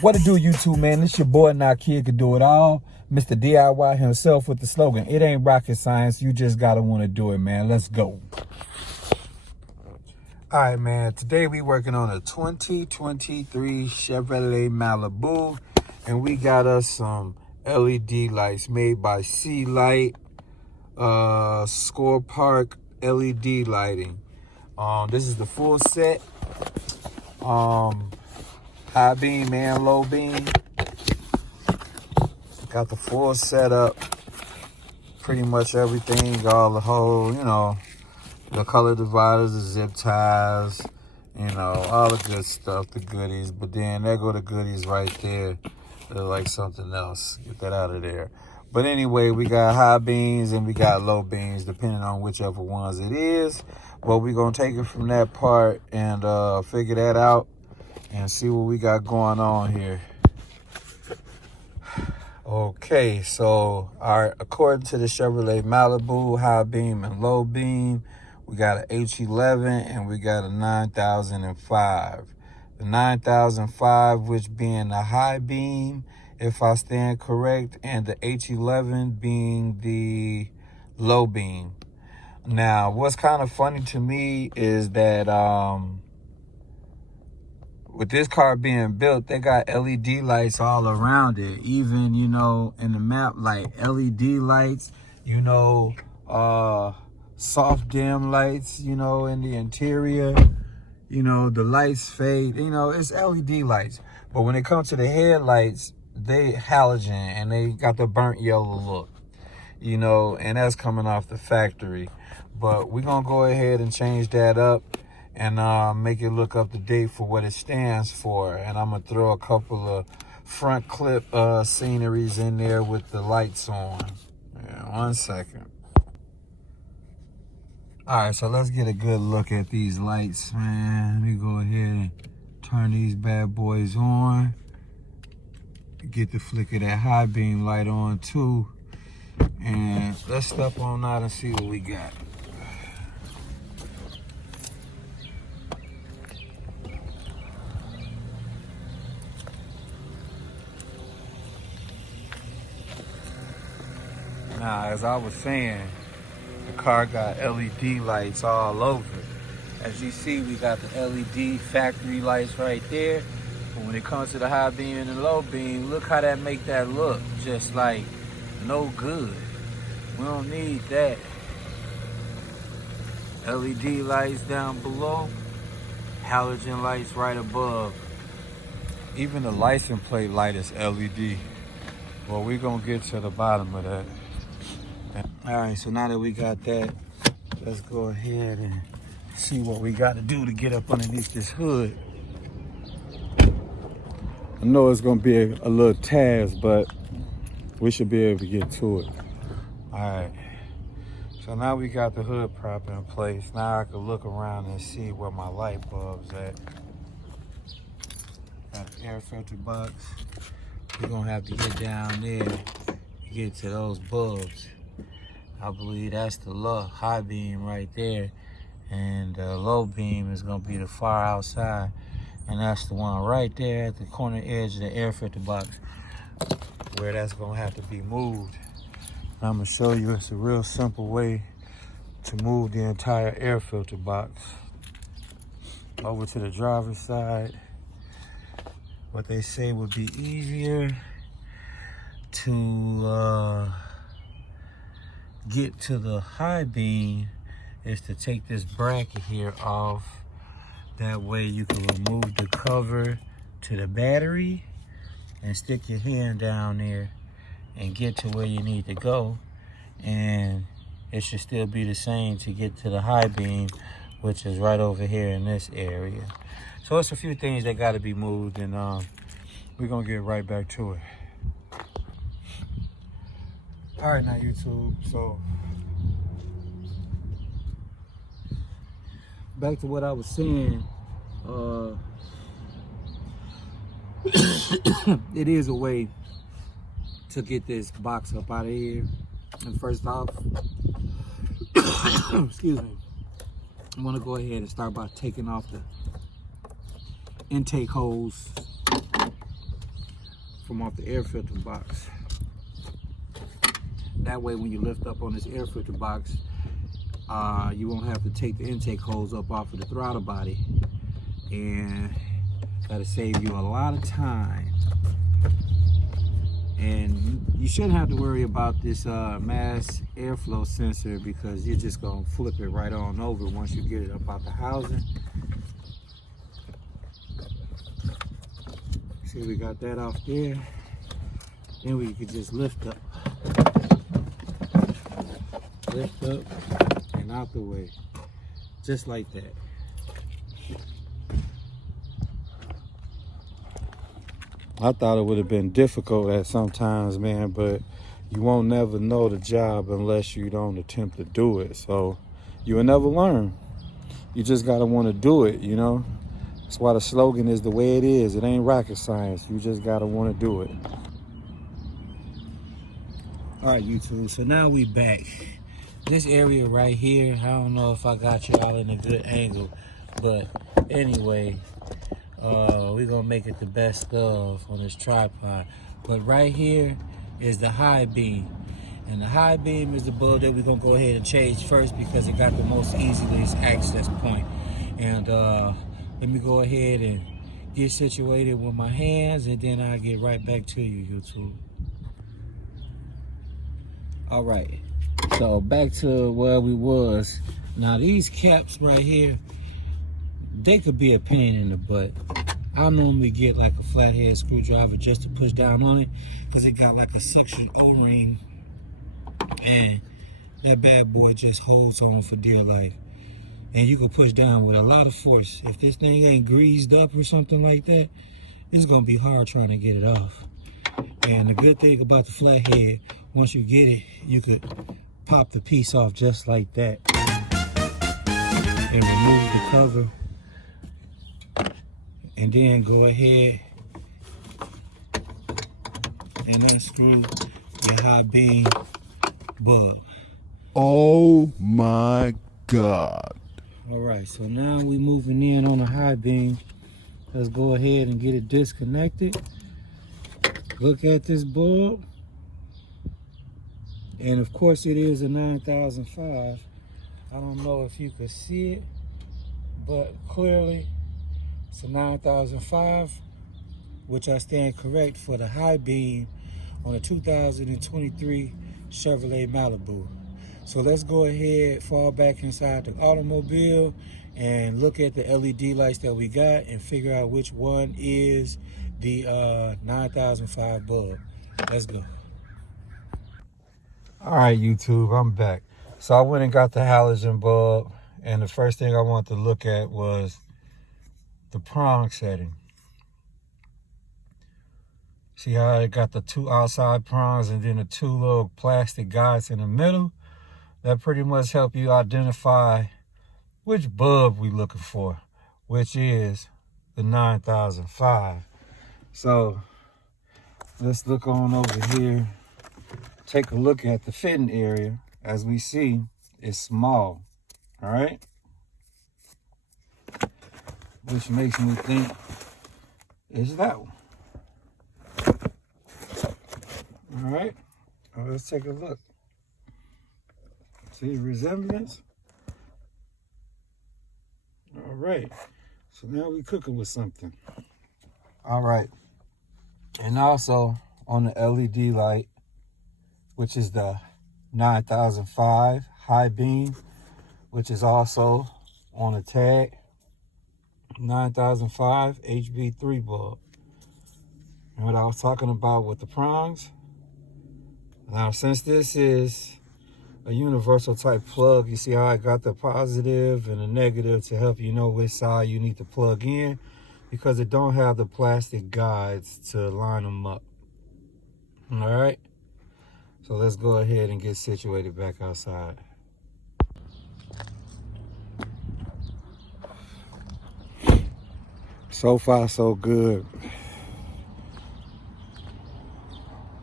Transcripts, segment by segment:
What to do, YouTube, man? This your boy, Not Kid Could Do It All. Mr. DIY himself with the slogan, it ain't rocket science, you just gotta wanna do it, man. Let's go. All right, man. Today we working on a 2023 Chevrolet Malibu. And we got us some LED lights made by C Light, Score Park LED lighting. This is the full set. High beam and low beam. Got the full setup. Pretty much everything, all the whole, the color dividers, the zip ties, all the good stuff, the goodies. But then there go the goodies right there. They're like something else. Get that out of there. But anyway, we got high beams and we got low beams, depending on whichever ones it is. But we're going to take it from that part and figure that out and see what we got going on here. Okay, so according to the Chevrolet Malibu, high beam and low beam, we got an H11 and we got a 9005. The 9005, which being the high beam, if I stand correct, and the H11 being the low beam. Now, what's kind of funny to me is that with this car being built, they got LED lights all around it. Even, in the map, like LED lights, soft dim lights, in the interior. The lights fade, it's LED lights. But when it comes to the headlights, they halogen and they got the burnt yellow look, and that's coming off the factory. But we're going to go ahead and change that up and make it look up to date for what it stands for. And I'm going to throw a couple of front clip sceneries in there with the lights on. Yeah, 1 second. All right, so let's get a good look at these lights, man. Let me go ahead and turn these bad boys on. Get the flick of that high beam light on too. And let's step on out and see what we got. Now, as I was saying, the car got LED lights all over. As you see, we got the LED factory lights right there. But when it comes to the high beam and the low beam, look how that make that look. Just like no good. We don't need that. LED lights down below, halogen lights right above. Even the license plate light is LED. Well, we're gonna get to the bottom of that. All right, so now that we got that, let's go ahead and see what we got to do to get up underneath this hood. I know it's gonna be a little task, but we should be able to get to it. All right, so now we got the hood prop in place. Now I can look around and see where my light bulb's at. Got the air filter box. We're gonna have to get down there to get to those bulbs. I believe that's the high beam right there. And the low beam is gonna be the far outside. And that's the one right there at the corner edge of the air filter box where that's gonna have to be moved. And I'm gonna show you it's a real simple way to move the entire air filter box. Over to the driver's side. What they say would be easier to get to the high beam is to take this bracket here off. That way you can remove the cover to the battery and stick your hand down there and get to where you need to go. And it should still be the same to get to the high beam, which is right over here in this area. So it's a few things that got to be moved, and we're gonna get right back to it. All right, now YouTube, so back to what I was saying. It is a way to get this box up out of here. And first off, excuse me, I'm gonna go ahead and start by taking off the intake hose from off the air filter box. That way when you lift up on this air filter box, you won't have to take the intake hose up off of the throttle body, and that'll save you a lot of time. And you shouldn't have to worry about this mass airflow sensor, because you're just gonna flip it right on over once you get it up out the housing. See, we got that off there. Then we could just lift up and out the way, just like that. I thought it would have been difficult at sometimes, man, but you won't never know the job unless you don't attempt to do it. So you will never learn. You just gotta want to do it, you know? That's why the slogan is the way it is. It ain't rocket science. You just gotta want to do it. All right, YouTube, so now we back. This area right here, I don't know if I got you all in a good angle, but anyway, we're gonna make it the best of on this tripod. But right here is the high beam, and the high beam is the bulb that we're gonna go ahead and change first, because it got the most easiest access point. And let me go ahead and get situated with my hands, and then I'll get right back to you, YouTube. All right, so back to where we was. Now these caps right here, they could be a pain in the butt. I normally get like a flathead screwdriver just to push down on it, because it got like a suction O-ring, and that bad boy just holds on for dear life. And you can push down with a lot of force. If this thing ain't greased up or something like that, it's gonna be hard trying to get it off. And the good thing about the flathead, once you get it, you could pop the piece off just like that and remove the cover, and then go ahead and unscrew your high beam bulb. Oh my God. All right, so now we moving in on the high beam. Let's go ahead and get it disconnected. Look at this bulb. And of course it is a 9005. I don't know if you could see it, but clearly it's a 9005, which I stand correct for the high beam on a 2023 Chevrolet Malibu. So let's go ahead, fall back inside the automobile and look at the LED lights that we got and figure out which one is the 9005 bulb. Let's go. All right, YouTube, I'm back. So I went and got the halogen bulb, and the first thing I wanted to look at was the prong setting. See how it got the two outside prongs and then the two little plastic guides in the middle? That pretty much help you identify which bulb we looking for, which is the 9005. So let's look on over here, take a look at the fitting area. As we see, it's small, all right? Which makes me think it's that one. All right, well, let's take a look. See resemblance? All right, so now we cooking with something. All right, and also on the LED light, which is the 9005 high beam, which is also on the tag, 9005 HB3 bulb. And what I was talking about with the prongs, now since this is a universal type plug, you see how I got the positive and the negative to help you know which side you need to plug in, because it don't have the plastic guides to line them up. All right, so let's go ahead and get situated back outside. So far so good.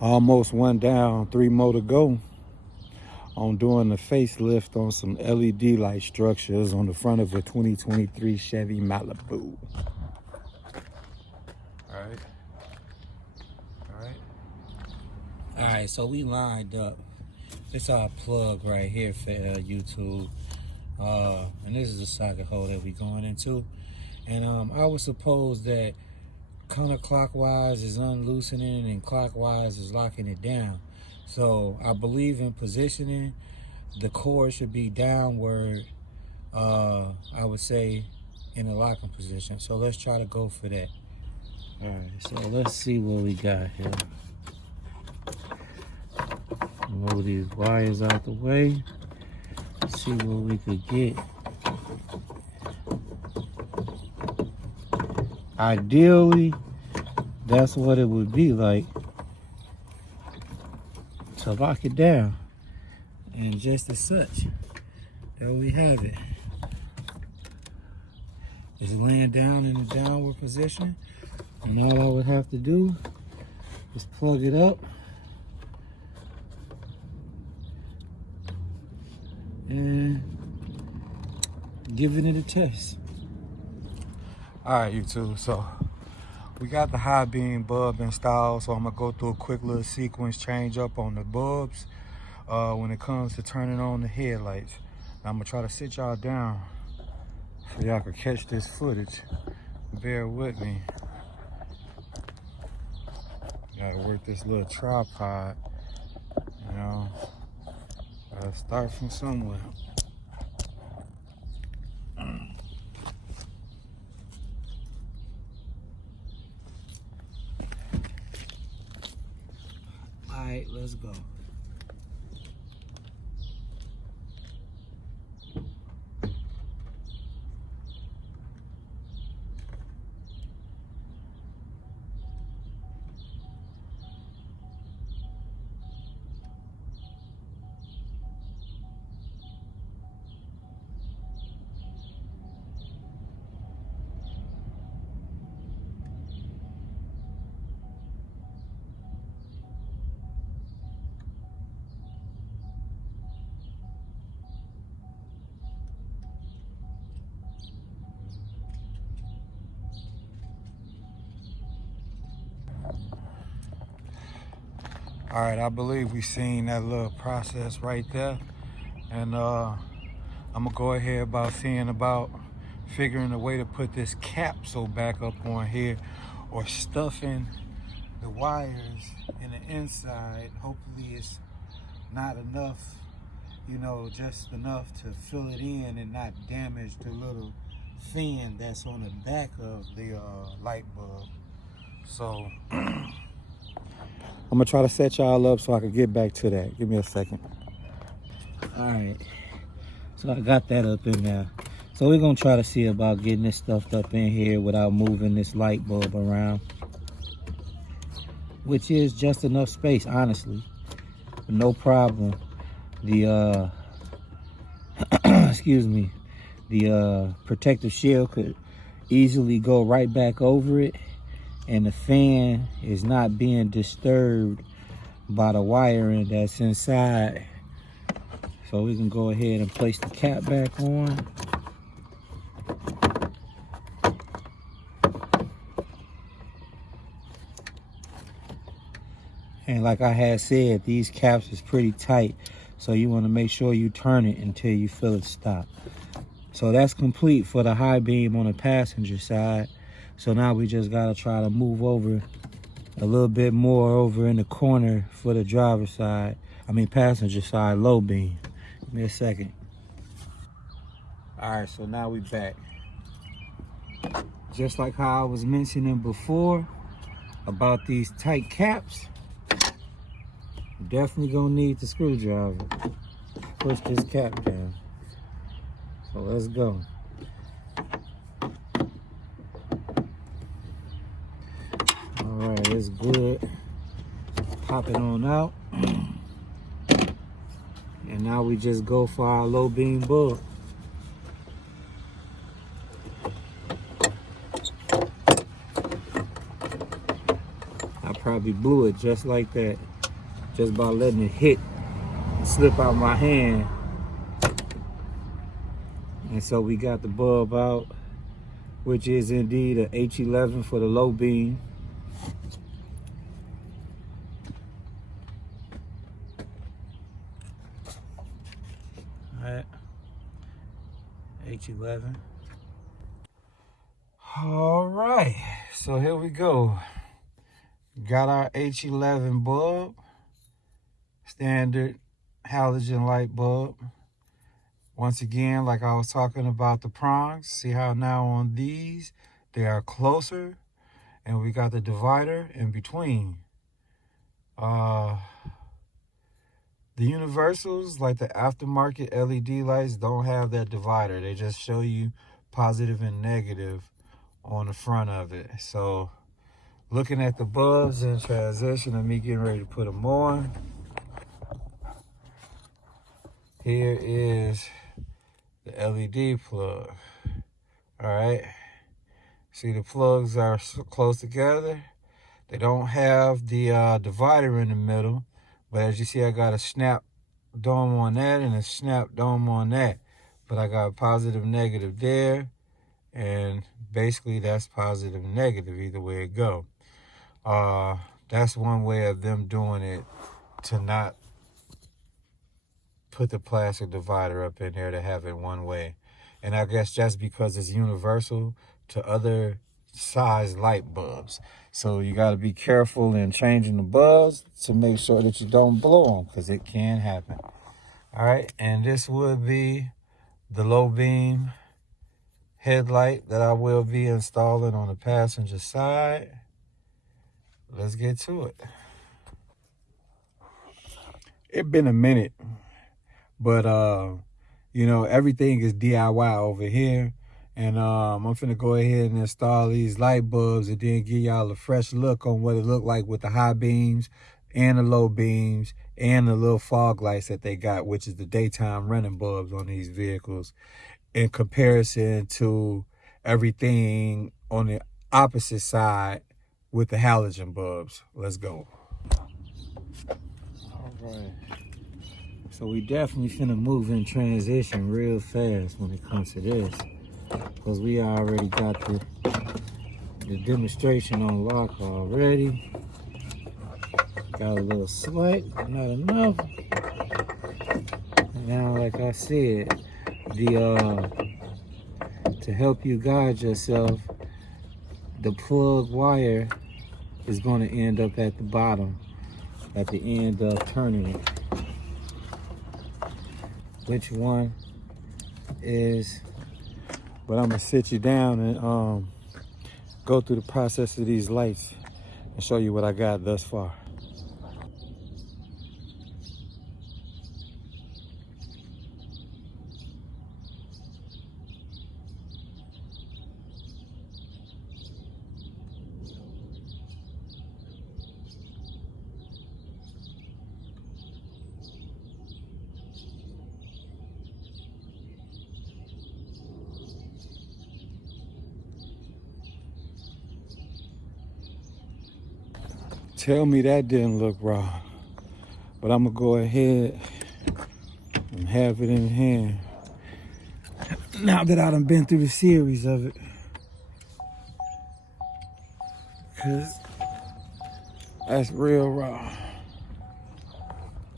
Almost one down, 3 more to go on doing the facelift on some LED light structures on the front of a 2023 Chevy Malibu. All Alright, so we lined up. This is our plug right here for YouTube. And this is the socket hole that we going into. And I would suppose that counterclockwise is unloosening and clockwise is locking it down. So I believe in positioning. The cord should be downward, I would say, in a locking position. So let's try to go for that. Alright, so let's see what we got here. Move these wires out the way. See what we could get. Ideally, that's what it would be like to lock it down. And just as such, there we have it. It's laying down in a downward position. And all I would have to do is plug it up and giving it a test. Alright, YouTube, so we got the high beam bulb installed, so I'm gonna go through a quick little sequence change up on the bulbs when it comes to turning on the headlights. Now, I'm gonna try to sit y'all down so y'all can catch this footage. Bear with me. Gotta work this little tripod, you know. Gotta start from somewhere. Alright, let's go. All right, I believe we seen that little process right there. And I'm gonna go ahead about figuring a way to put this capsule back up on here, or stuffing the wires in the inside. Hopefully it's not enough, you know, just enough to fill it in and not damage the little fin that's on the back of the light bulb. So I'm gonna try to set y'all up so I can get back to that. Give me a second. All right, so I got that up in there. So we're gonna try to see about getting this stuffed up in here without moving this light bulb around, which is just enough space, honestly. No problem. The excuse me, the protective shield could easily go right back over it, and the fan is not being disturbed by the wiring that's inside. So we can go ahead and place the cap back on. And like I had said, these caps is pretty tight, so you want to make sure you turn it until you feel it stop. So that's complete for the high beam on the passenger side. So now we just gotta try to move over a little bit more over in the corner for the driver's side. I mean passenger side low beam. Give me a second. All right, so now we back. Just like how I was mentioning before about these tight caps, definitely gonna need the screwdriver. Push this cap down. So let's go. All right, it's good. Pop it on out. And now we just go for our low beam bulb. I probably blew it just like that, just by letting it hit and slip out my hand. And so we got the bulb out, which is indeed a H11 for the low beam. H11. All right, so here we go. Got our H11 bulb, standard halogen light bulb. Once again, like I was talking about the prongs, see how now on these, they are closer, and we got the divider in between. The universals, like the aftermarket LED lights, don't have that divider. They just show you positive and negative on the front of it. So looking at the bulbs in transition and me getting ready to put them on, here is the LED plug. All right, see the plugs are close together. They don't have the divider in the middle, but as you see, I got a snap dome on that and a snap dome on that. But I got positive, negative there, and basically that's positive and negative either way it go. That's one way of them doing it, to not put the plastic divider up in there, to have it one way. And I guess that's because it's universal to other size light bulbs. So you got to be careful in changing the bulbs to make sure that you don't blow them, because it can happen. All right, and this would be the low beam headlight that I will be installing on the passenger side. Let's get to it. It's been a minute, but you know, everything is DIY over here. And I'm finna go ahead and install these light bulbs and then give y'all a fresh look on what it looked like with the high beams and the low beams and the little fog lights that they got, which is the daytime running bulbs on these vehicles, in comparison to everything on the opposite side with the halogen bulbs. Let's go. All right. So we definitely finna move in transition real fast when it comes to this, because we already got the demonstration on lock already. Got a little slack, but not enough. And now, like I said, to help you guide yourself, the plug wire is going to end up at the bottom, at the end of turning it. Which one is, but I'm gonna sit you down and go through the process of these lights and show you what I got thus far. Tell me that didn't look raw, but I'm gonna go ahead and have it in hand now that I done been through the series of it, because that's real raw.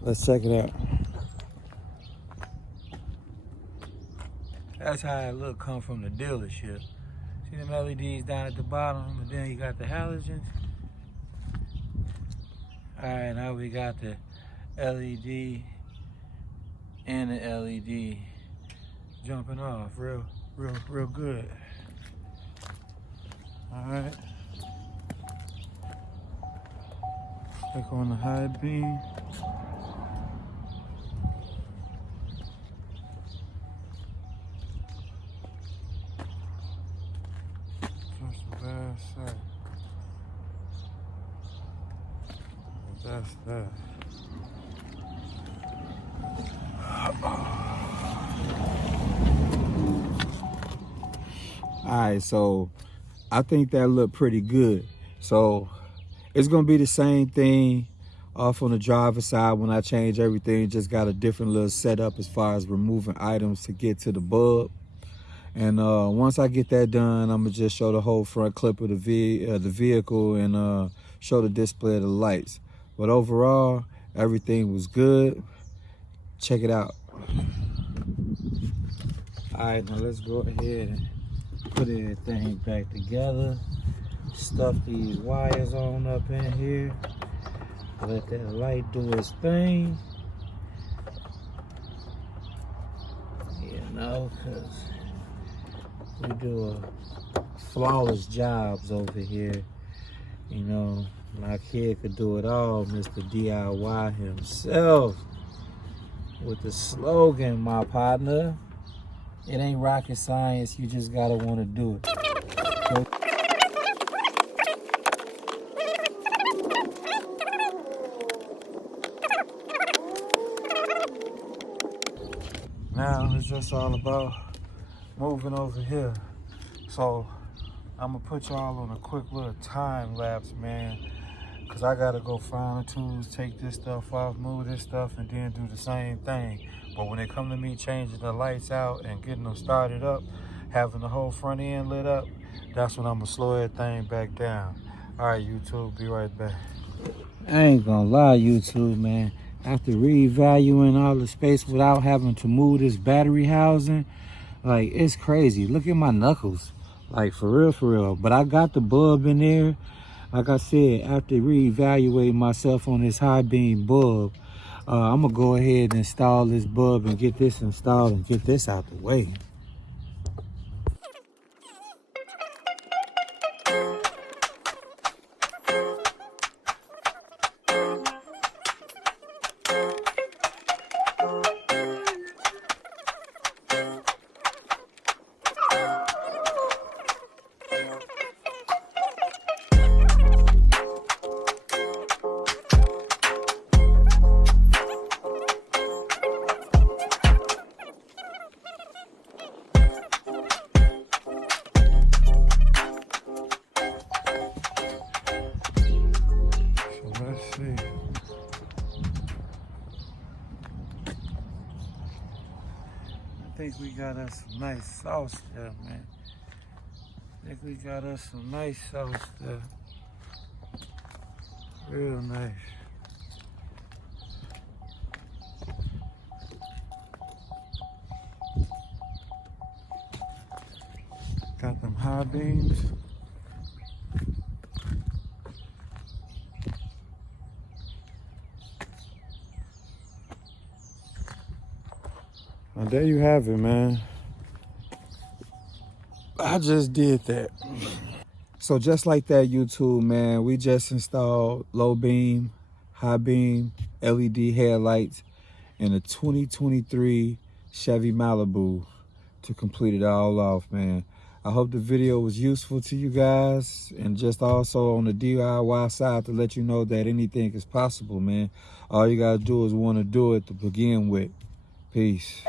Let's check it out. That's how it look come from the dealership. See them LEDs down at the bottom, and then you got the halogens. All right, now we got the LED and the LED jumping off real good. All right. Click on the high beam. Just the bad side. That's that. All right, so I think that looked pretty good. So it's gonna be the same thing off on the driver's side when I change everything. Just got a different little setup as far as removing items to get to the bulb. And once I get that done, I'm gonna just show the whole front clip of the vehicle and show the display of the lights. But overall, everything was good. Check it out. Alright, now let's go ahead and put everything back together. Stuff these wires on up in here. Let that light do its thing. You know, because we do a flawless jobs over here. You know, my kid could do it all, Mr. DIY himself. With the slogan, my partner, it ain't rocket science, you just gotta want to do it. So now it's just all about moving over here. So I'm gonna put y'all on a quick little time lapse, man, because I gotta go find the tools, take this stuff off, move this stuff, and then do the same thing. But when it come to me changing the lights out and getting them started up, having the whole front end lit up, that's when I'm gonna slow everything back down. All right, YouTube, be right back. I ain't gonna lie, YouTube, man. After reevaluating all the space without having to move this battery housing, like, it's crazy. Look at my knuckles. Like, for real, for real. But I got the bulb in there. Like I said, after reevaluating myself on this high beam bulb, I'm gonna go ahead and install this bulb and get this installed and get this out the way. Let's see. I think we got us some nice sauce there, man. I think we got us some nice sauce there. Real nice. Got them high beams. And there you have it, man. I just did that. So just like that, YouTube, man, we just installed low beam, high beam, LED headlights in a 2023 Chevy Malibu to complete it all off, man. I hope the video was useful to you guys, and just also on the DIY side to let you know that anything is possible, man. All you gotta do is want to do it to begin with. Peace.